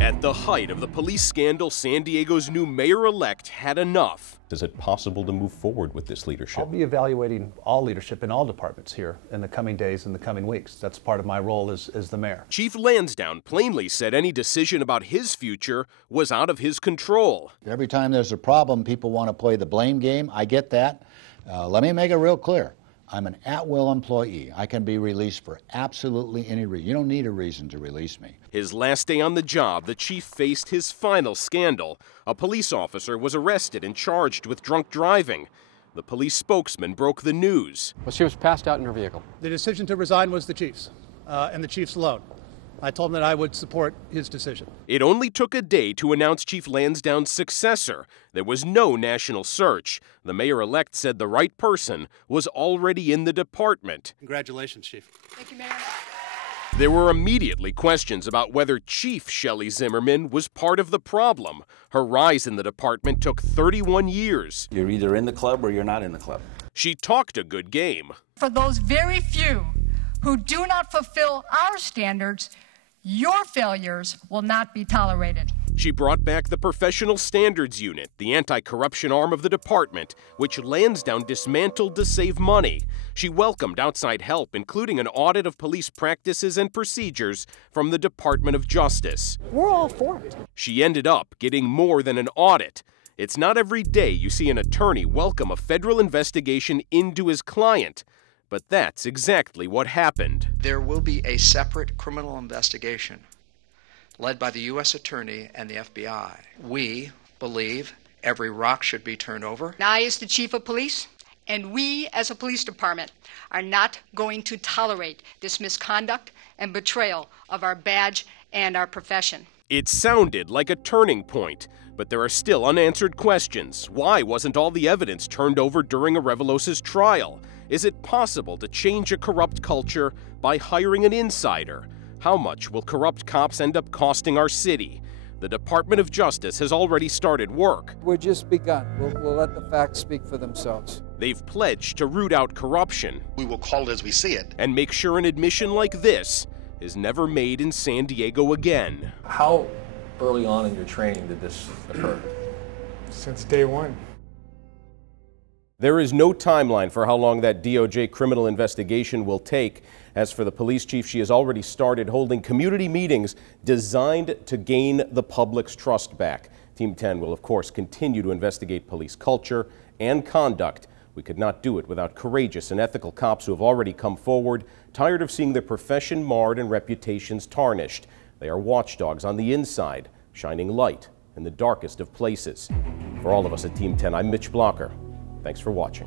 At the height of the police scandal, San Diego's new mayor-elect had enough. Is it possible to move forward with this leadership? I'll be evaluating all leadership in all departments here in the coming days and the coming weeks. That's part of my role as the mayor. Chief Lansdowne plainly said any decision about his future was out of his control. Every time there's a problem, people want to play the blame game. I get that. Let me make it real clear. I'm an at-will employee. I can be released for absolutely any reason. You don't need a reason to release me. His last day on the job, the chief faced his final scandal. A police officer was arrested and charged with drunk driving. The police spokesman broke the news. Well, she was passed out in her vehicle. The decision to resign was the chief's, and the chief's alone. I told him that I would support his decision. It only took a day to announce Chief Lansdowne's successor. There was no national search. The mayor-elect said the right person was already in the department. Congratulations, Chief. Thank you, Mayor. There were immediately questions about whether Chief Shelley Zimmerman was part of the problem. Her rise in the department took 31 years. You're either in the club or you're not in the club. She talked a good game. For those very few who do not fulfill our standards, your failures will not be tolerated. She brought back the Professional Standards Unit, the anti-corruption arm of the department, which Lansdowne dismantled to save money. She welcomed outside help, including an audit of police practices and procedures from the Department of Justice. We're all for it. She ended up getting more than an audit. It's not every day you see an attorney welcome a federal investigation into his client. But that's exactly what happened. There will be a separate criminal investigation led by the U.S. Attorney and the FBI. We believe every rock should be turned over. I, as the chief of police, and we as a police department are not going to tolerate this misconduct and betrayal of our badge and our profession. It sounded like a turning point, but there are still unanswered questions. Why wasn't all the evidence turned over during Arevalos's trial? Is it possible to change a corrupt culture by hiring an insider? How much will corrupt cops end up costing our city? The Department of Justice has already started work. We're just begun. We'll let the facts speak for themselves. They've pledged to root out corruption. We will call it as we see it. And make sure an admission like this is never made in San Diego again. How early on in your training did this occur? Since day one. There is no timeline for how long that DOJ criminal investigation will take. As for the police chief, she has already started holding community meetings designed to gain the public's trust back. Team 10 will, of course, continue to investigate police culture and conduct. We could not do it without courageous and ethical cops who have already come forward, tired of seeing their profession marred and reputations tarnished. They are watchdogs on the inside, shining light in the darkest of places. For all of us at Team 10, I'm Mitch Blocker. Thanks for watching.